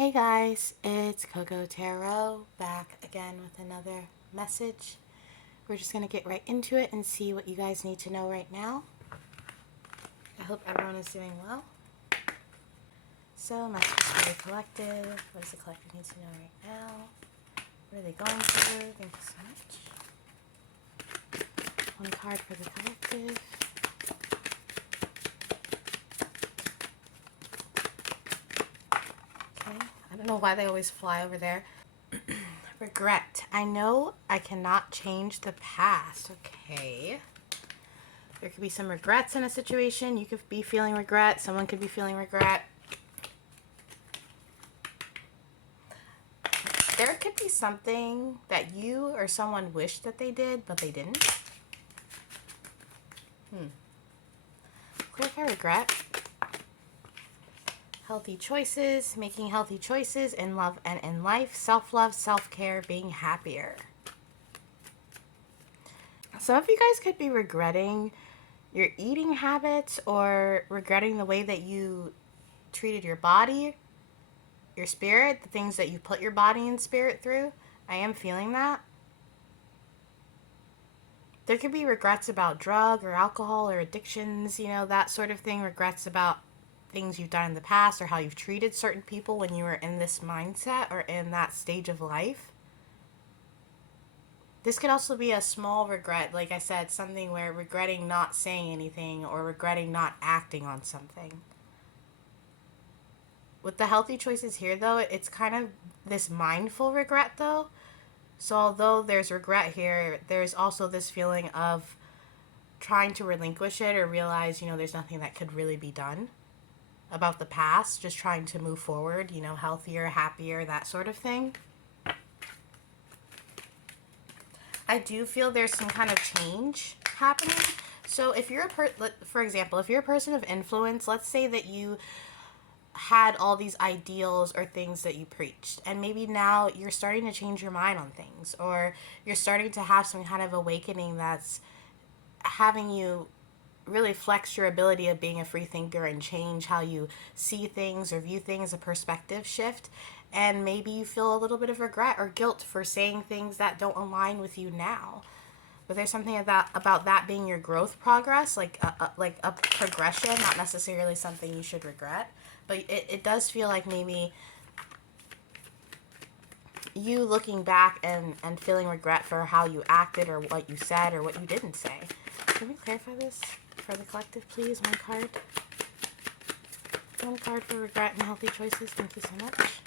Hey guys, it's Coco Tarot back again with another message. We're just going to get right into it and see what you guys need to know right now. I hope everyone is doing well. So, message for the collective. What does the collective need to know right now? What are they going through? Thank you so much. One card for the collective. Okay, I don't know why they always fly over there. Regret. I know I cannot change the past. Okay. There could be some regrets in a situation. You could be feeling regret. Someone could be feeling regret. There could be something that you or someone wished that they did, but they didn't. Clarify regret. Healthy choices, making healthy choices in love and in life. Self-love, self-care, being happier. Some of you guys could be regretting your eating habits or regretting the way that you treated your body, your spirit, the things that you put your body and spirit through. I am feeling that. There could be regrets about drug or alcohol or addictions, that sort of thing. Regrets about things you've done in the past or how you've treated certain people when you were in this mindset or in that stage of life. This could also be a small regret, like I said, something where regretting not saying anything or regretting not acting on something. With the healthy choices here, though, it's kind of this mindful regret, though. So although there's regret here, there's also this feeling of trying to relinquish it or realize, there's nothing that could really be done about the past. Just trying to move forward, healthier, happier, that sort of thing. I do feel there's some kind of change happening. So if you're for example, if you're a person of influence, let's say that you had all these ideals or things that you preached, and maybe now you're starting to change your mind on things, or you're starting to have some kind of awakening that's having you really flex your ability of being a free thinker and change how you see things or view things, a perspective shift. And maybe you feel a little bit of regret or guilt for saying things that don't align with you now. But there's something about that being your growth progress, like a progression, not necessarily something you should regret. But it does feel like maybe you looking back and feeling regret for how you acted or what you said or what you didn't say. Can we clarify this for the collective, please? One card. One card for regret and healthy choices. Thank you so much.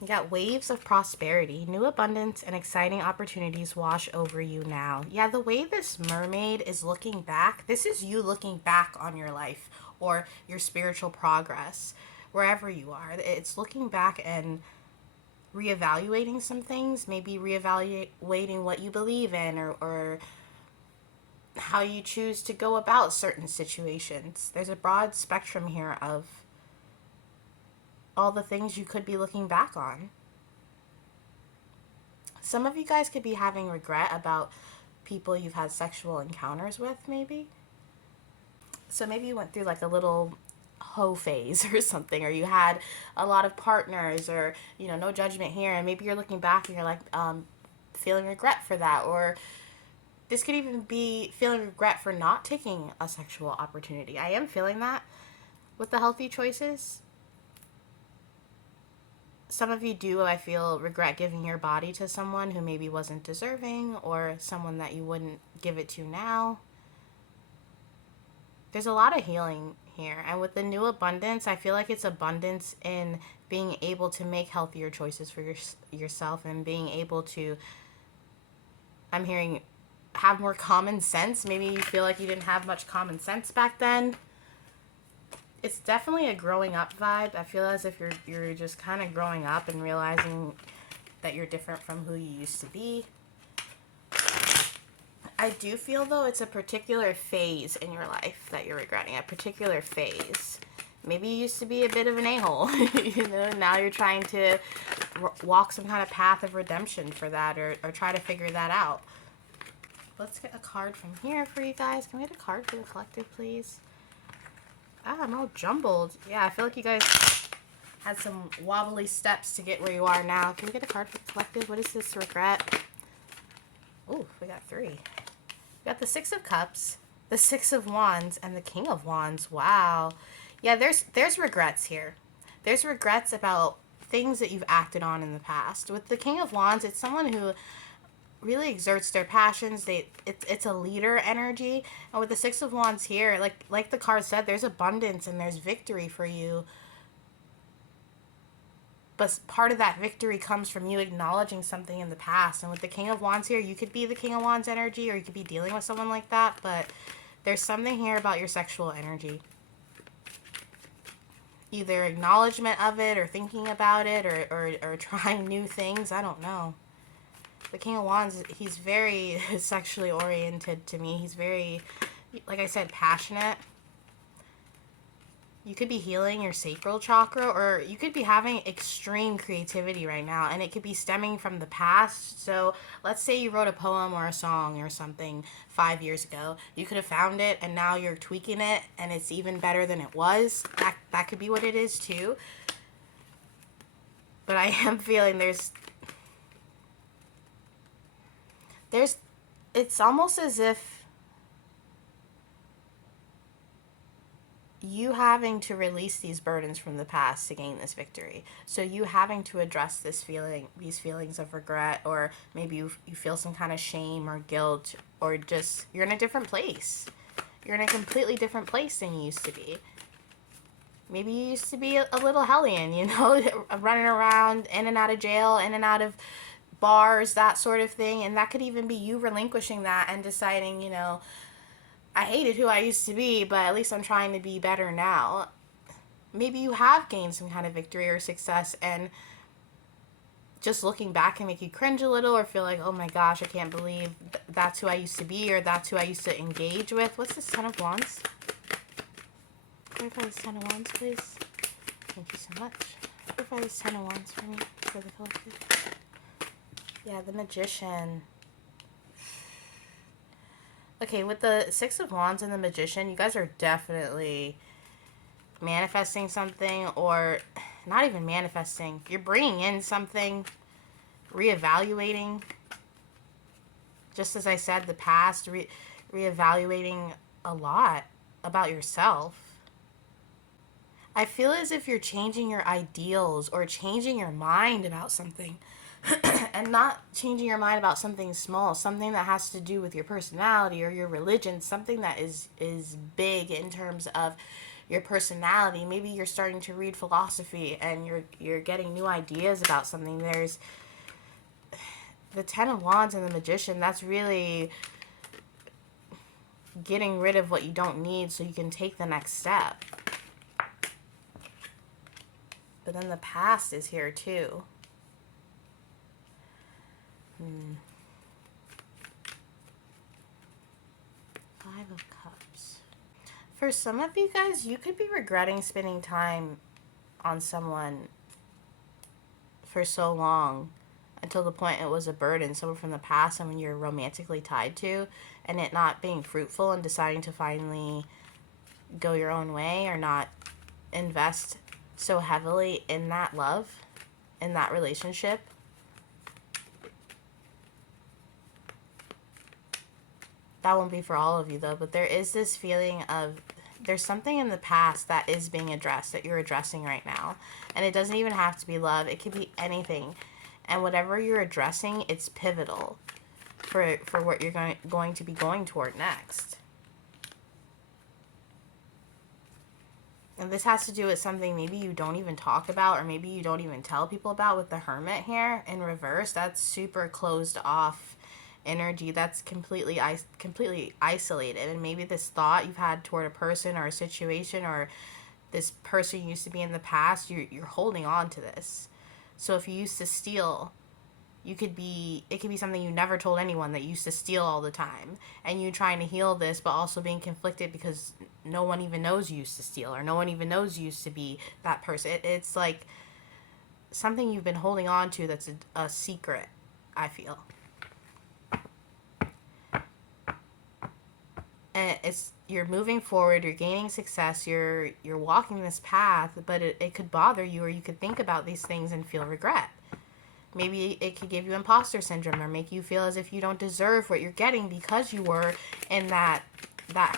You got waves of prosperity. New abundance and exciting opportunities wash over you now. Yeah, the way this mermaid is looking back, this is you looking back on your life or your spiritual progress, wherever you are. It's looking back and reevaluating some things, maybe reevaluating what you believe in or how you choose to go about certain situations. There's a broad spectrum here of all the things you could be looking back on. Some of you guys could be having regret about people you've had sexual encounters with, maybe. So maybe you went through like a little hoe phase or something, or you had a lot of partners, or no judgment here, and maybe you're looking back and you're like feeling regret for that. Or this could even be feeling regret for not taking a sexual opportunity. I am feeling that with the healthy choices. Some of you do, I feel, regret giving your body to someone who maybe wasn't deserving, or someone that you wouldn't give it to now. There's a lot of healing here. And with the new abundance, I feel like it's abundance in being able to make healthier choices for yourself and being able to, I'm hearing, have more common sense. Maybe you feel like you didn't have much common sense back then. It's definitely a growing up vibe. I feel as if you're just kind of growing up and realizing that you're different from who you used to be. I do feel, though, it's a particular phase in your life that you're regretting. A particular phase. Maybe you used to be a bit of an a-hole. Now you're trying to walk some kind of path of redemption for that, or try to figure that out. Let's get a card from here for you guys. Can we get a card for the collective, please? Ah, I'm all jumbled. Yeah, I feel like you guys had some wobbly steps to get where you are now. Can we get a card for the collective? What is this? Regret. Ooh, we got 3. We got the 6 of Cups, the 6 of Wands, and the King of Wands. Wow. Yeah, there's regrets here. There's regrets about things that you've acted on in the past. With the King of Wands, it's someone who really exerts their passions. It's a leader energy. And with the 6 of Wands here, like the card said, there's abundance and there's victory for you. But part of that victory comes from you acknowledging something in the past. And with the King of Wands here, you could be the King of Wands energy, or you could be dealing with someone like that. But there's something here about your sexual energy. Either acknowledgement of it, or thinking about it, or trying new things. I don't know. The King of Wands, he's very sexually oriented to me. He's very, like I said, passionate. You could be healing your sacral chakra, or you could be having extreme creativity right now, and it could be stemming from the past. So let's say you wrote a poem or a song or something 5 years ago. You could have found it, and now you're tweaking it, and it's even better than it was. That could be what it is too. But I am feeling it's almost as if you having to release these burdens from the past to gain this victory. So you having to address these feelings of regret, or maybe you feel some kind of shame or guilt, or just you're in a different place. You're in a completely different place than you used to be. Maybe you used to be a little hellion, running around in and out of jail, in and out of bars, that sort of thing. And that could even be you relinquishing that and deciding, I hated who I used to be, but at least I'm trying to be better now. Maybe you have gained some kind of victory or success, and just looking back can make you cringe a little, or feel like, oh my gosh, I can't believe that's who I used to be, or that's who I used to engage with. What's this 10 of Wands? Clarify this 10 of Wands, please. Thank you so much. Clarify this 10 of Wands for me, for the collective. Yeah, the Magician. Okay, with the 6 of Wands and the Magician, you guys are definitely manifesting something, or not even manifesting. You're bringing in something, reevaluating. Just as I said, the past, reevaluating a lot about yourself. I feel as if you're changing your ideals or changing your mind about something. And not changing your mind about something small, something that has to do with your personality or your religion, something that is big in terms of your personality. Maybe you're starting to read philosophy and you're getting new ideas about something. There's the 10 of Wands and the Magician. That's really getting rid of what you don't need so you can take the next step. But then the past is here too. 5 of Cups. For some of you guys, you could be regretting spending time on someone for so long, until the point it was a burden, someone from the past, someone you're romantically tied to, and it not being fruitful, and deciding to finally go your own way, or not invest so heavily in that love, in that relationship. That won't be for all of you though, but there is this feeling of there's something in the past that is being addressed, that you're addressing right now. And it doesn't even have to be love. It could be anything. And whatever you're addressing, it's pivotal for what you're going to be going toward next. And this has to do with something maybe you don't even talk about, or maybe you don't even tell people about. With the Hermit here in reverse, that's super closed off energy. That's completely isolated. And maybe this thought you've had toward a person or a situation, or this person used to be in the past, you're holding on to this. So if you used to steal, it could be something you never told anyone, that you used to steal all the time, and you trying to heal this, but also being conflicted because no one even knows you used to steal, or no one even knows you used to be that person. It's like something you've been holding on to that's a secret, I feel. and you're moving forward, you're gaining success, you're walking this path, but it could bother you, or you could think about these things and feel regret. Maybe it could give you imposter syndrome or make you feel as if you don't deserve what you're getting because you were in that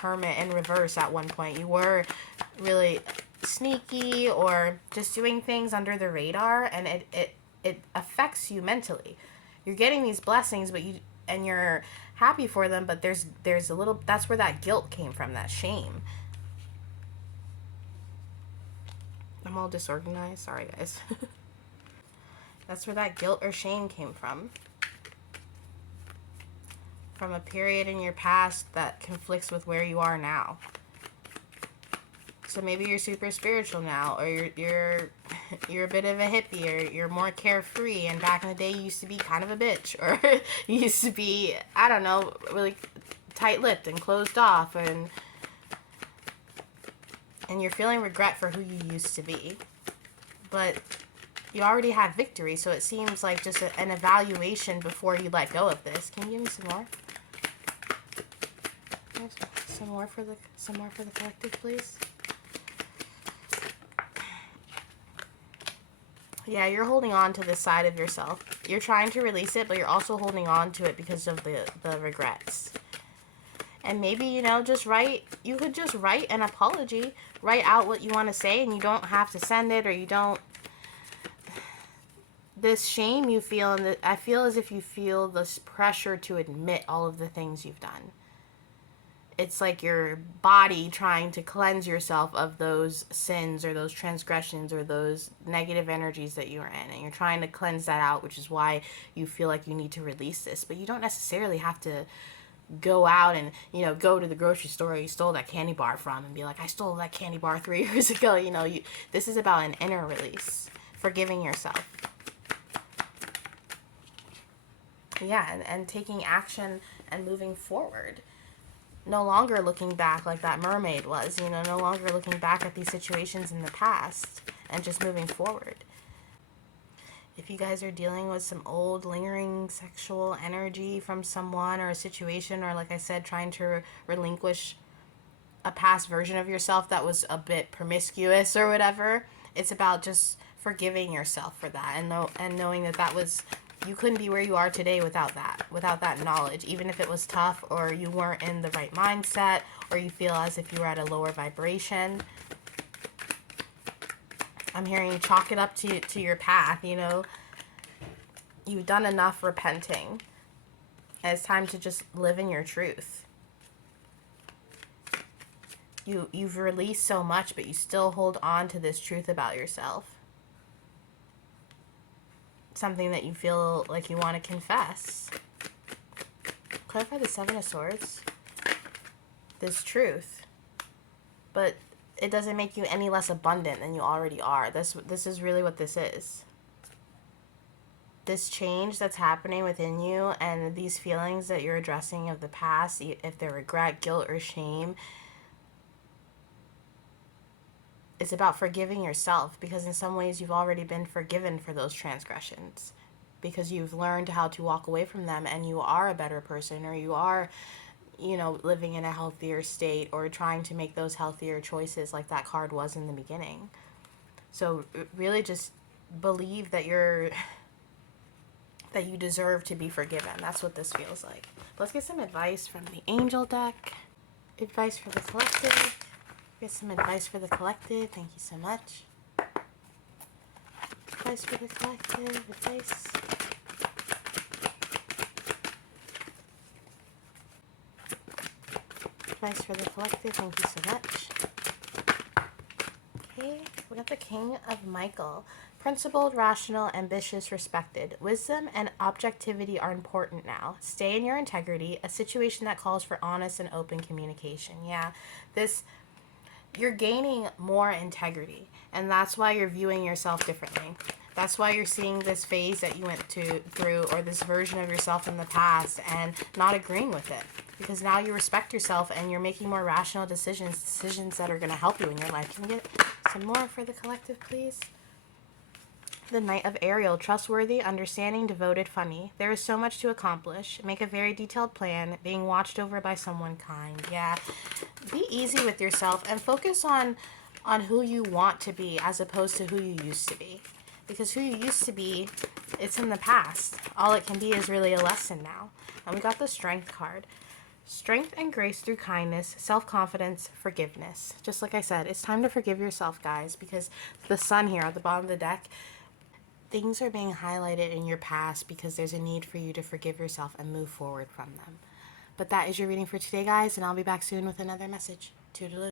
hermit in reverse at one point. You were really sneaky or just doing things under the radar, and it affects you mentally. You're getting these blessings, but you're happy for them, but there's a little, that's where that guilt came from, that shame. I'm all disorganized, sorry guys. That's where that guilt or shame came from a period in your past that conflicts with where you are now. So maybe you're super spiritual now, or you're a bit of a hippie, or you're more carefree, and back in the day you used to be kind of a bitch, or you used to be, I don't know, really tight-lipped and closed off, and you're feeling regret for who you used to be. But you already have victory, so it seems like just an evaluation before you let go of this. Can you give me some more? Some more for the collective, please. Yeah, you're holding on to this side of yourself. You're trying to release it, but you're also holding on to it because of the regrets. And maybe, you could just write an apology, write out what you want to say, and you don't have to send it, or you don't. This shame you feel, and I feel as if you feel this pressure to admit all of the things you've done. It's like your body trying to cleanse yourself of those sins or those transgressions or those negative energies that you are in. And you're trying to cleanse that out, which is why you feel like you need to release this. But you don't necessarily have to go out and, go to the grocery store you stole that candy bar from and be like, I stole that candy bar 3 years ago. This is about an inner release, forgiving yourself. Yeah, and taking action and moving forward. No longer looking back like that mermaid was, no longer looking back at these situations in the past, and just moving forward. If you guys are dealing with some old lingering sexual energy from someone or a situation, or like I said, trying to relinquish a past version of yourself that was a bit promiscuous or whatever, it's about just forgiving yourself for that, and knowing that was, you couldn't be where you are today without that knowledge, even if it was tough, or you weren't in the right mindset, or you feel as if you were at a lower vibration. I'm hearing you chalk it up to your path, You've done enough repenting. And it's time to just live in your truth. You've released so much, but you still hold on to this truth about yourself. Something that you feel like you want to confess. Clarify the Seven of Swords. This truth. But it doesn't make you any less abundant than you already are. This is really what this is. This change that's happening within you, and these feelings that you're addressing of the past, if they're regret, guilt, or shame, it's about forgiving yourself, because in some ways you've already been forgiven for those transgressions, because you've learned how to walk away from them, and you are a better person, or you are, living in a healthier state, or trying to make those healthier choices like that card was in the beginning. So really just believe that that you deserve to be forgiven. That's what this feels like. Let's get some advice from the Angel deck. Advice for the collective. Get some advice for the collective. Thank you so much. Advice for the collective. Advice. Advice for the collective. Thank you so much. Okay, we got the King of Michael. Principled, rational, ambitious, respected. Wisdom and objectivity are important now. Stay in your integrity. A situation that calls for honest and open communication. Yeah, you're gaining more integrity, and that's why you're viewing yourself differently. That's why you're seeing this phase that you went through, or this version of yourself in the past, and not agreeing with it. Because now you respect yourself, and you're making more rational decisions that are going to help you in your life. Can we get some more for the collective, please? the Knight of Ariel, trustworthy, understanding, devoted, funny. There is so much to accomplish. Make a very detailed plan, being watched over by someone kind. Yeah, be easy with yourself and focus on who you want to be as opposed to who you used to be. Because who you used to be, it's in the past. All it can be is really a lesson now. And we got the Strength card. Strength and grace through kindness, self-confidence, forgiveness. Just like I said, it's time to forgive yourself, guys, because the Sun here at the bottom of the deck, things are being highlighted in your past because there's a need for you to forgive yourself and move forward from them. But that is your reading for today, guys, and I'll be back soon with another message. Toodaloo.